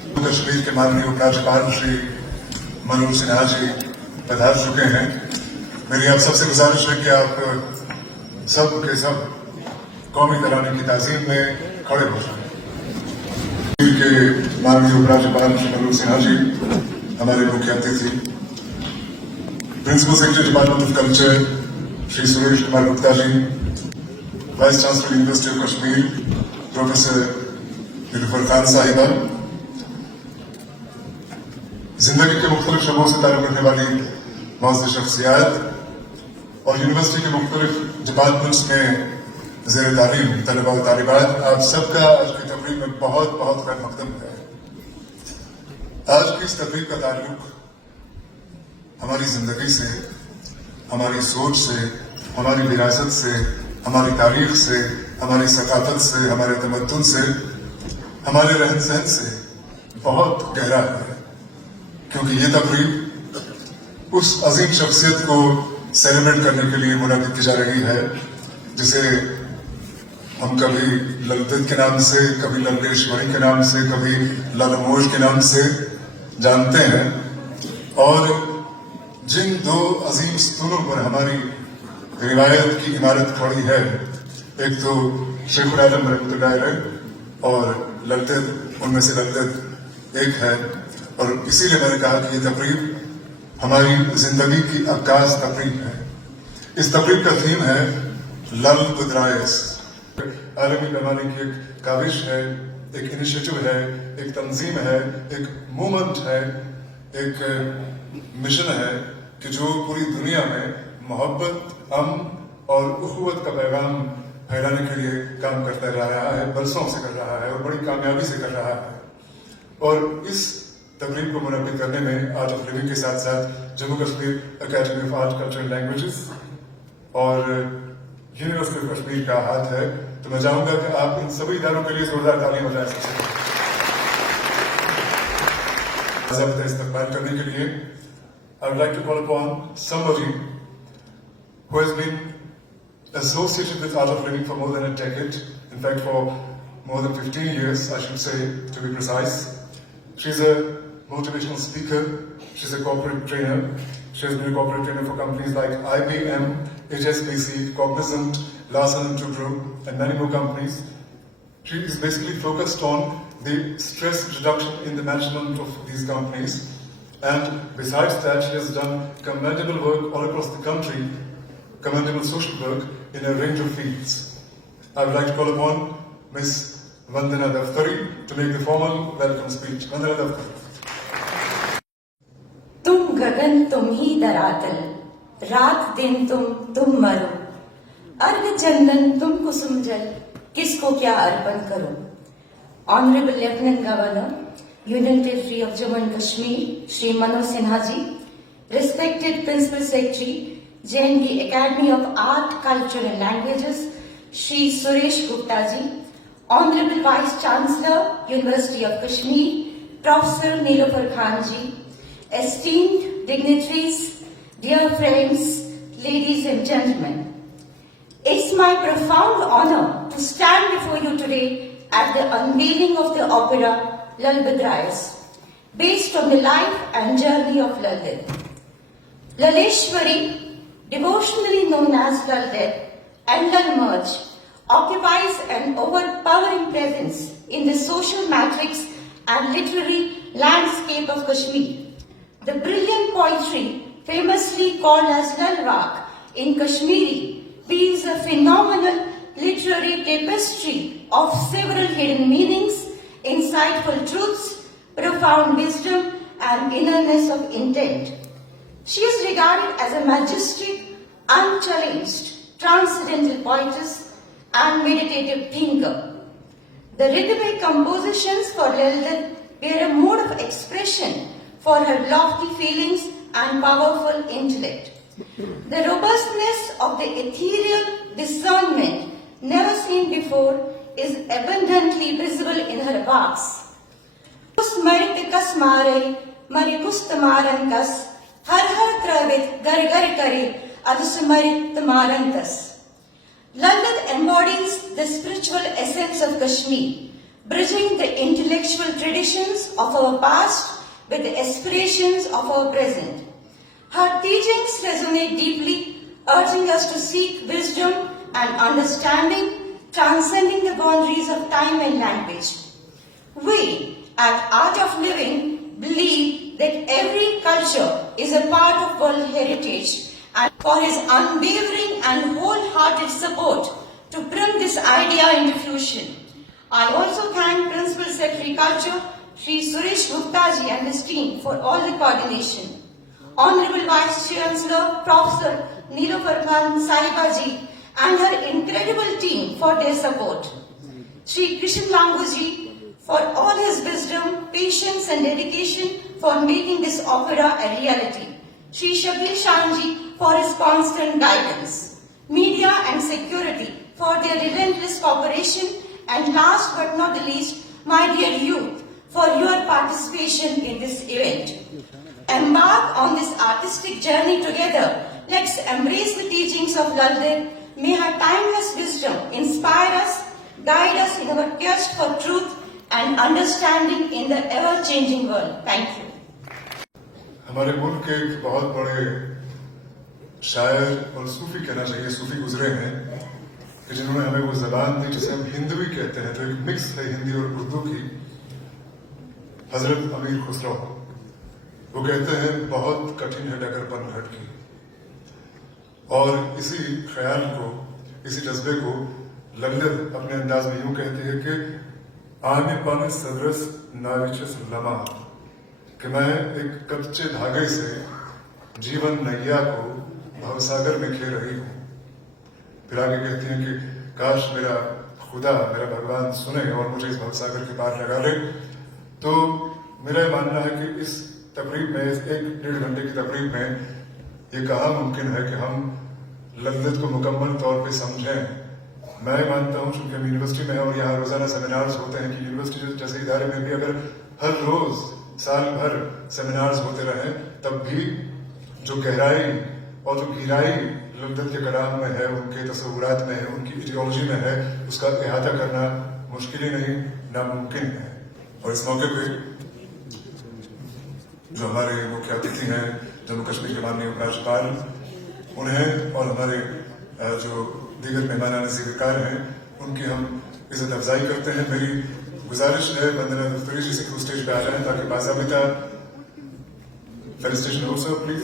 कश्मीर के माननीय उपराज्यपाल श्री मनोज सिन्हा जी पधार चुके हैं। मेरी आप सबसे गुजारिश है कि आप सब के सब कौमी तराने की ताजीम में खड़े हो जाएं। कश्मीर के माननीय उपराज्यपाल श्री मनोज सिन्हा जी, हमारे मुख्य अतिथि principal secretary department of culture Shri Suresh Kumar Gupta ji, vice chancellor university of Kashmir professor Nilofar Khan साहिबा, जिंदगी के मुख्तलिफ शोबों से ताल्लुक रखने वाली मौजूद शख्सियात और यूनिवर्सिटी के मुख्तलिफ डिपार्टमेंट्स में ज़ेर तालीम तलबा और तालिबात, आप सबका आज की तकरीब में बहुत बहुत खैर मकदम है। आज की इस तकरीब का ताल्लुक हमारी जिंदगी से, हमारी सोच से, हमारी विरासत से, हमारी तारीख से, हमारी सकाफत से, हमारे तमद्दुन से, हमारे रहन सहन से बहुत गहरा है, क्योंकि ये तकरीब उस अजीम शख्सियत को सेलिब्रेट करने के लिए मुनाकिद की जा रही है जिसे हम कभी ललदत के नाम से, कभी लंकेश्वरी के नाम से, कभी लालमोज के नाम से जानते हैं। और जिन दो अजीम स्तूनों पर हमारी रिवायत की इमारत खड़ी है, एक तो शेखुल आलम रहमतुल्लाह अलैह और ललदत, उनमें से ललदत एक है। और इसीलिए मैंने कहा कि ये तकरीब हमारी जिंदगी की अक्कास तकरीब है। इस तकरीब का थीम है लल बुद्रायस। आलमी पैमाने की एक काविश है, एक इनिशिएटिव है, एक तंजीम है, एक मूवमेंट है, एक मिशन है कि जो पूरी दुनिया में मोहब्बत, अमन और उखुवत का पैगाम फैलाने के लिए काम करता रहा है, बरसों से कर रहा है और बड़ी कामयाबी से कर रहा है। और इस तकरीब को मुनक्किद करने में आर्ट ऑफ लिविंग के साथ साथ Jammu Kashmir academy of art, culture and languages और यूनिवर्सिटी ऑफ कश्मीर का हाथ है। तो मैं चाहूंगा कि आप इन सभी इदारों के लिए जोरदार तालियां बजाएं। सबसे इस्तकबाल करने के लिए I would like to call upon somebody who has been associated with Art of Living for more than a decade, in fact for more than 15 years, I should say, to be precise. She's a motivational speaker, she's a corporate trainer, she has been a corporate trainer for companies like IBM, HSBC, Cognizant, Larsen & Toubro, and many more companies. She is basically focused on the stress reduction in the management of these companies. And besides that, she has done commendable work all across the country, commendable social work in a range of fields. I would like to call upon Ms. Vandana Daftari to make the formal welcome speech. Vandana Daftari. तुम गगन तुम ही धरातल, रात दिन तुम मरो, अर्घ चंदन तुम कुसुम जल, किसको क्या अर्पण करो। Honorable Lieutenant Governor, Union Territory of Jammu and Kashmir, Shri Manoj Sinha ji, respected Principal Secretary, JNK Academy of Art, Culture and Languages, Shri Suresh Gupta ji, Honorable Vice Chancellor, University of Kashmir, Professor Neelufar Khan ji, esteemed dignitaries, dear friends, ladies and gentlemen. It's my profound honor to stand before you today at the unveiling of the opera Lal Budrayas, based on the life and journey of Laldet. Laleshwari, devotionally known as Laldet, and Lalmerj, occupies an overpowering presence in the social matrix and literary landscape of Kashmir. The brilliant poetry, famously called as Lalwak in Kashmiri, weaves a phenomenal literary tapestry of several hidden meanings, insightful truths, profound wisdom, and innerness of intent. She is regarded as a majestic, unchallenged, transcendental poetess and meditative thinker. The rhythmic compositions for Laldet were a mode of expression for her lofty feelings and powerful intellect. The robustness of the ethereal discernment never seen before is abundantly visible in her works. Kusmarikas mare, marikustamarankas, har travit gar kare, adusmarit marankas. Laldet embodies the spiritual essence of Kashmir, bridging the intellectual traditions of our past with the aspirations of our present. Her teachings resonate deeply, urging us to seek wisdom and understanding, transcending the boundaries of time and language. We, at Art of Living, believe that every culture is a part of world heritage, and for his unwavering and wholehearted support to bring this idea into fruition. I also thank Principal Secretary Culture, Sri Suresh Gupta ji and his team for all the coordination. Honorable Vice Chancellor, Professor Nilofar Khan Sahiba ji and her incredible team for their support. Sri Krishan Lambu ji for all his wisdom, patience and dedication for making this opera a reality. Sri Shabir Shanji for his constant guidance. Media and security for their relentless cooperation, and last but not the least, my dear youth, for your participation in this event. Embark on this artistic journey together. Let's embrace the teachings of Lal Ded. May her timeless wisdom inspire us, guide us in our quest for truth and understanding in the ever-changing world. Thank you. हमारे मुल्क के एक बहुत बड़े शायर और सूफी कहना चाहिए, सूफी गुजरे हैं कि जिन्होंने हमें वो जबान दी जिसे हम हिंदवी कहते हैं, जो एक मिक्स है हिंदी और उर्दू की, हजरत अमीर खुसरो। वो कहते हैं बहुत कठिन है डगर पनघट की। और इसी ख्याल को, इसी जज्बे को लल्लत अपने अंदाज में यूं कहती है कि आने पाने सदरस नाविचस लमा, कि मैं एक कच्चे धागे से जीवन नैया को भवसागर में खेल रही हूं। फिर आगे कहती हैं कि काश मेरा खुदा, मेरा भगवान सुने और मुझे इस भवसागर के पार लगा ले। तो मेरा ये मानना है कि इस तकरीब में, इस 1-1.5 घंटे की तकरीब में ये कहाँ मुमकिन है कि हम लल्लत को मुकम्मल तौर पे समझें। मैं मानता हूँ चूंकि हम यूनिवर्सिटी में हैं और यहाँ रोजाना सेमिनार्स होते हैं कि यूनिवर्सिटी जैसे इदारे में भी अगर हर रोज साल भर सेमिनार्स होते रहे, तब भी जो गहराई और जो गहराई लल्लत के कलाम में है, उनके तस्वुरात में है, उनकी आइडियोलॉजी में है, उसका अहाता करना मुश्किल ही नहीं, नामुमकिन है। और इस मौके पे जो हमारे मुख्य अतिथि हैं, जम्मू कश्मीर के माननीय उपराज्यपाल, उन्हें और हमारे जो दीगर मेहमान ज़िक्र हैं, उनकी हम इज्जत अफजाई करते हैं। मेरी गुजारिश है वंदना दफ्तरी जी से कि स्टेज पे आ जाएं ताकि बाज़ाबिता फेलिसिटेशन हो। Sir please.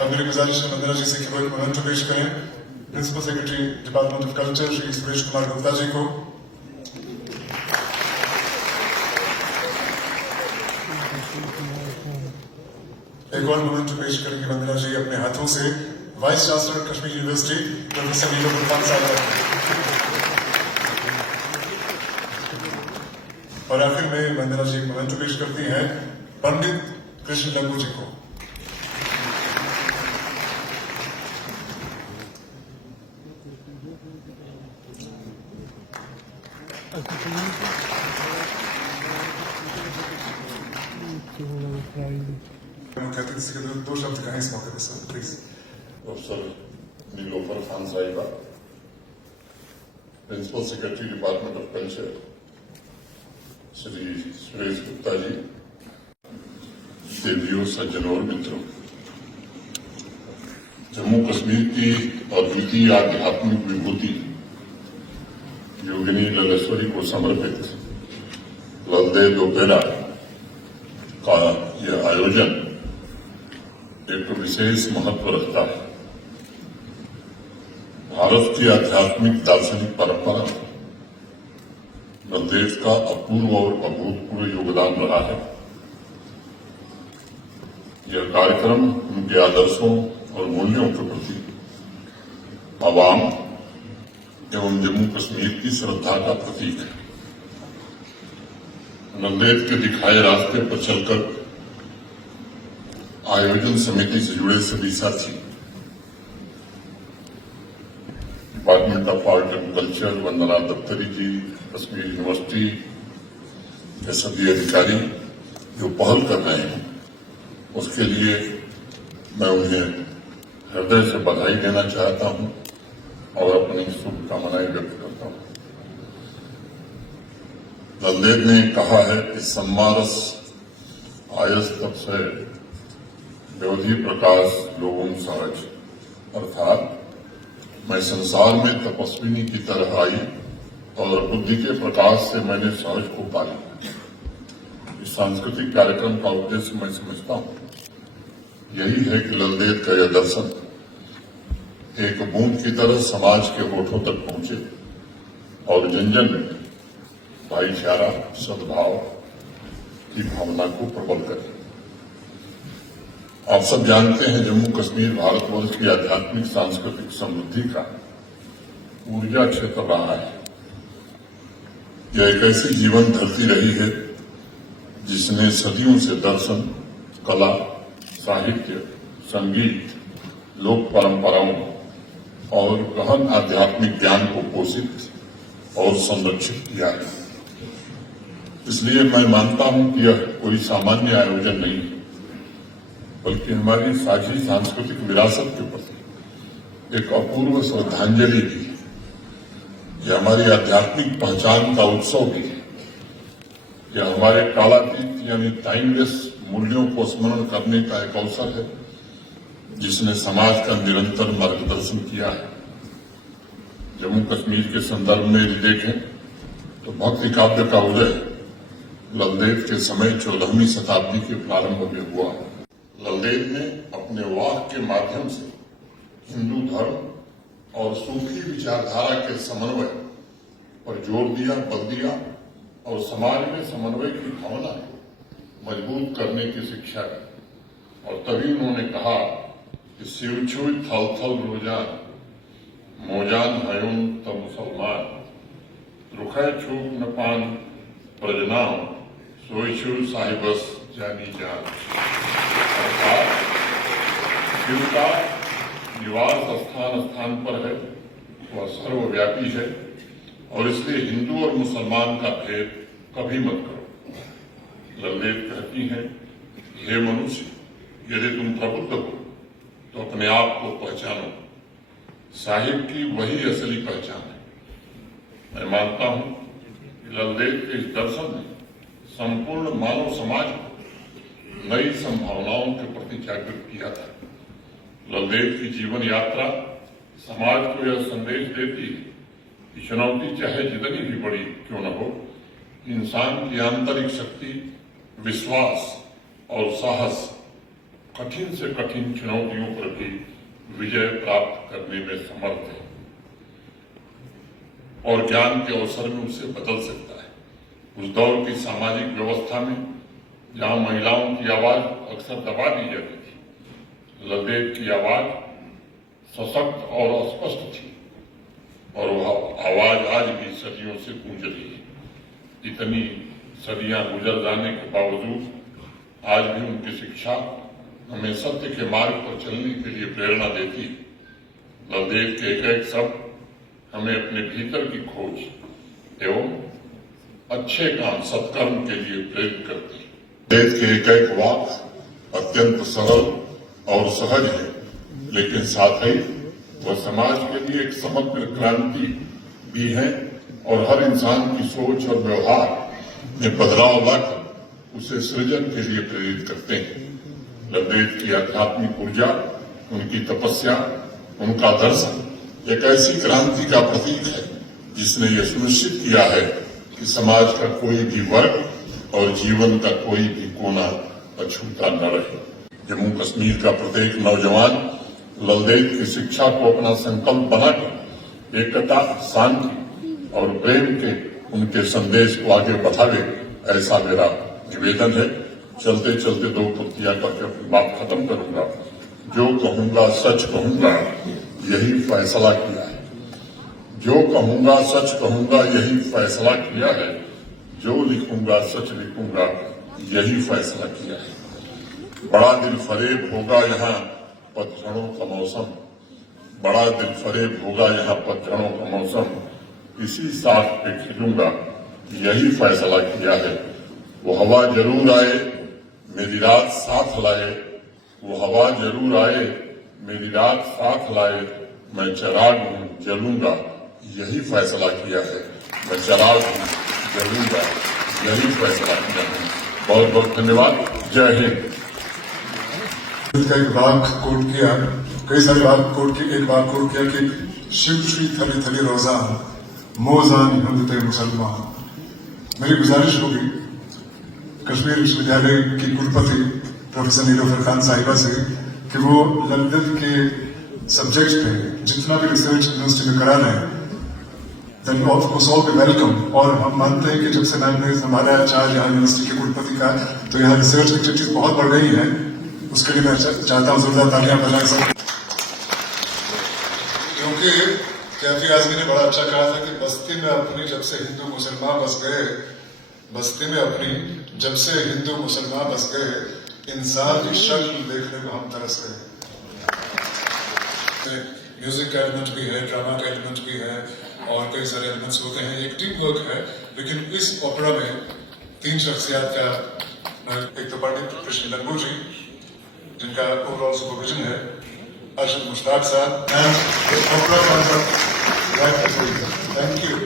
अब मेरी गुजारिश है वंदना जी से कि वो एक मोमेंटो पेश करें principal secretary department of culture Shri Suresh Kumar Gupta ji को। एक और मोमेंटो पेश करेंगे वंदना जी अपने हाथों से vice chancellor Kashmir university professor Nilofar Khan साहिबा। और आखिर में वंदना जी एक मोमेंटो पेश करती हैं पंडित कृष्ण लंबू जी को। दो शब्द कहें इस मौके पर sir please. Professor Nilofar Khan साहिबा, principal secretary department of culture Shri Suresh Gupta ji, देवियों, सज्जनों और मित्रों, जम्मू कश्मीर की अद्वितीय आध्यात्मिक विभूति योगिनी ललेश्वरी को समर्पित लल देद ओपेरा का यह आयोजन एक विशेष महत्व रखता है। भारत की आध्यात्मिक दार्शनिक परंपरा में देश का अपूर्व और अभूतपूर्व योगदान रहा है। यह कार्यक्रम उनके आदर्शों और मूल्यों के प्रति आवाम एवं जम्मू कश्मीर की श्रद्धा का प्रतीक है। नंदेद के दिखाए रास्ते पर चलकर आयोजन समिति से जुड़े सभी साथी, department of art and culture, Vandana Daftari ji, Kashmir university के सभी अधिकारी जो पहल कर रहे हैं, उसके लिए मैं उन्हें हृदय से बधाई देना चाहता हूं और अपनी शुभकामनाएं व्यक्त करता हूं। ललदेव ने कहा है कि सम्मारस आयस तपसे व्यवधि प्रकाश लोगों सहज, अर्थात मैं संसार में तपस्विनी की तरह आई और बुद्धि के प्रकाश से मैंने सहज को पा लिया। इस सांस्कृतिक कार्यक्रम का उद्देश्य मैं समझता हूं यही है कि ललदेव का यह दर्शन एक बूंद की तरह समाज के होठों तक पहुंचे और जन जन में भाईचारा, सद्भाव की भावना को प्रबल करे। आप सब जानते हैं जम्मू कश्मीर भारतवर्ष की आध्यात्मिक सांस्कृतिक समृद्धि का ऊर्जा क्षेत्र रहा है। यह एक ऐसी जीवन धरती रही है जिसने सदियों से दर्शन, कला, साहित्य, संगीत, लोक परंपराओं और गहन आध्यात्मिक ज्ञान को पोषित और संरक्षित किया है। इसलिए मैं मानता हूं कि यह कोई सामान्य आयोजन नहीं है, बल्कि हमारी साझी सांस्कृतिक विरासत के प्रति एक अपूर्व श्रद्धांजलि भी है। यह हमारी आध्यात्मिक पहचान का उत्सव भी है। यह हमारे कालातीत यानी टाइमलेस मूल्यों को स्मरण करने का एक अवसर है जिसने समाज का निरंतर मार्गदर्शन किया है। जम्मू कश्मीर के संदर्भ में यदि देखें तो भक्ति काव्य का उदय ललदेव के समय 14वीं शताब्दी के प्रारंभ में हुआ। ललदेव ने अपने वाक के माध्यम से हिंदू धर्म और सूफी विचारधारा के समन्वय पर जोर दिया, बल दिया और समाज में समन्वय की भावना मजबूत करने की शिक्षा दी। और तभी उन्होंने कहा कि शिवछुई थल थल रोजान मोजान हयुन त मुसलमान रुखै छूक न पान प्रजनाम सोईशुर साहिबस जानी जान। अर्थात शिव का निवास स्थान स्थान पर है, वह सर्वव्यापी है और इसलिए हिंदू और मुसलमान का भेद कभी मत करो। ललदेव कहती हैं, हे मनुष्य, यदि तुम प्रबुद्ध हो तो अपने आप को पहचानो। साहिब की वही असली पहचान है। मैं मानता हूं कि ललदेव के इस दर्शन ने संपूर्ण मानव समाज को नई संभावनाओं के प्रति जागृत किया था। ललदेव की जीवन यात्रा समाज को यह संदेश देती है कि चुनौती चाहे जितनी भी बड़ी क्यों न हो, इंसान की आंतरिक शक्ति, विश्वास और साहस कठिन से कठिन चुनौतियों पर भी विजय प्राप्त करने में समर्थ है और ज्ञान के अवसर में उसे बदल सकता है। उस दौर की सामाजिक व्यवस्था में जहां महिलाओं की आवाज अक्सर दबा दी जाती थी, ललदेव की आवाज सशक्त और स्पष्ट थी और वह आवाज आज भी सदियों से गूंज रही है। इतनी सदियां गुजर जाने के बावजूद आज भी उनकी शिक्षा हमें सत्य के मार्ग पर चलने के लिए प्रेरणा देती है। ललदेव के एक एक शब्द हमें अपने भीतर की खोज एवं अच्छे काम, सत्कर्म के लिए प्रेरित करती है। ललदेव के एक एक वाक्य अत्यंत सरल और सहज है, लेकिन साथ ही वह समाज के लिए एक समग्र क्रांति भी है और हर इंसान की सोच और व्यवहार में बदलाव लाकर उसे सृजन के लिए प्रेरित करते हैं। ललदेव की आध्यात्मिक ऊर्जा, उनकी तपस्या, उनका दर्शन एक ऐसी क्रांति का प्रतीक है जिसने यह सुनिश्चित किया है कि समाज का कोई भी वर्ग और जीवन का कोई भी कोना अछूता न रहे। जम्मू कश्मीर का प्रत्येक नौजवान ललदेव की शिक्षा को अपना संकल्प बनाकर एकता, शांति और प्रेम के उनके संदेश को आगे बढ़ावे, ऐसा मेरा निवेदन है। चलते चलते दो पंक्तियां करके अपनी बात खत्म करूंगा। जो कहूंगा सच कहूंगा, यही फैसला किया है। जो कहूंगा सच कहूंगा, यही फैसला किया है। जो लिखूंगा सच लिखूंगा, यही फैसला किया है। बड़ा दिल फरेब होगा यहाँ पतझड़ों का मौसम, बड़ा दिल फरेब होगा यहाँ पतझड़ों का मौसम। इसी साथ पे खिलूंगा, यही फैसला किया है। वो हवा जरूर आए, मेरी रात साथ लाए। वो हवा जरूर आए, मेरी रात साथ लाए। मैं चिराग हूं, जलूंगा यही फैसला किया है, मैं जला दूं जलूंगा यही फैसला किया है। बहुत बहुत धन्यवाद। जय हिंद। का एक वाक कोट किया, कई सारे वाक कोट की, एक वाक कोट किया कि शिव श्री थली थली रोजा मोजान हिंदते मुसलमान। मेरी गुजारिश होगी कश्मीर विश्वविद्यालय की कुलपति प्रोफेसर नीलोफर खान साहिबा से कि वो लंदन के सब्जेक्ट पे जितना भी रिसर्च यूनिवर्सिटी में करा रहे हैं, then of all be welcome. और हम मानते हैं कि जब से मैम ने संभाला चार्ज यहाँ यूनिवर्सिटी के कुलपति का, तो यहाँ रिसर्च एक्टिविटीज बहुत बढ़ गई है। उसके लिए मैं चाहता हूँ जोरदार तालियां बजाएं सब, क्योंकि कैफी आजमी ने बड़ा अच्छा कहा था कि बस्ती में अपनी जब से हिंदू मुसलमान बस गए, बस्ती में अपनी जब से हिंदू मुसलमान बस गए, इंसान की शक्ल देखने को हम तरस गए। म्यूजिक का एलिमेंट भी है, ड्रामा का एलिमेंट भी है और कई सारे एलिमेंट्स होते हैं। एक टीम वर्क है, लेकिन इस ओपेरा में 3 शख्सियत का, एक तो पंडित कृष्ण लंगू जी जिनका ओवरऑल सुपरविजन है, अरशद मुश्ताक साहब एंड ओपेरा। Thank you.